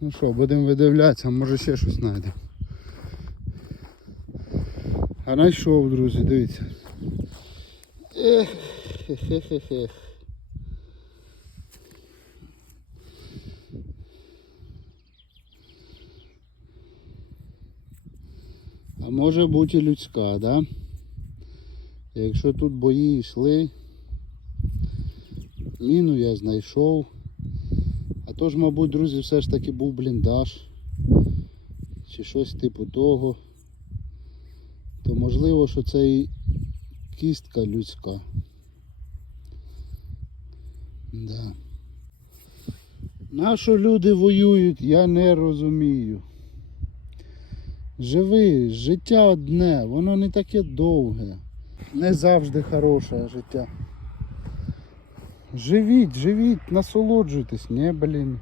Ну що, будемо видивлятися, може ще щось знайдемо. А знайшов, друзі, дивіться. Ех, хе-хе-хе. А може бути людська, да? Якщо тут бої йшли, міну я знайшов. А то ж, мабуть, друзі, все ж таки був бліндаж. Чи щось типу того. То можливо, що це і кістка людська. Да. Нащо люди воюють, я не розумію. Живи, життя одне, воно не таке довге. Не завжди хороше життя. Живіть, живіть, насолоджуйтесь. Не, блін.